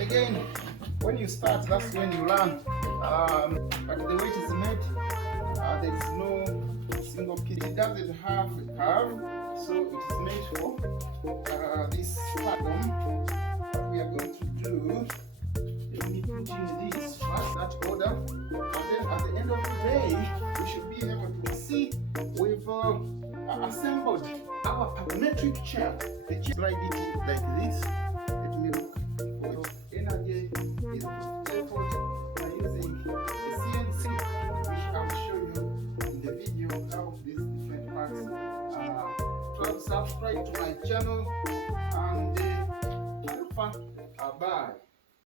again, when you start, that's when you learn. But the way it is made, there is no single piece. It doesn't have a curve, so it is made for this pattern. What we are going to do, let me put in this first, that order, and then at the end of the day, we should be able to see we've assembled our parametric chair. The chair slide it like this. Let me look for energy is effort by using the CNC, which I will show you in the video how these different parts are. So subscribe to my channel and bye.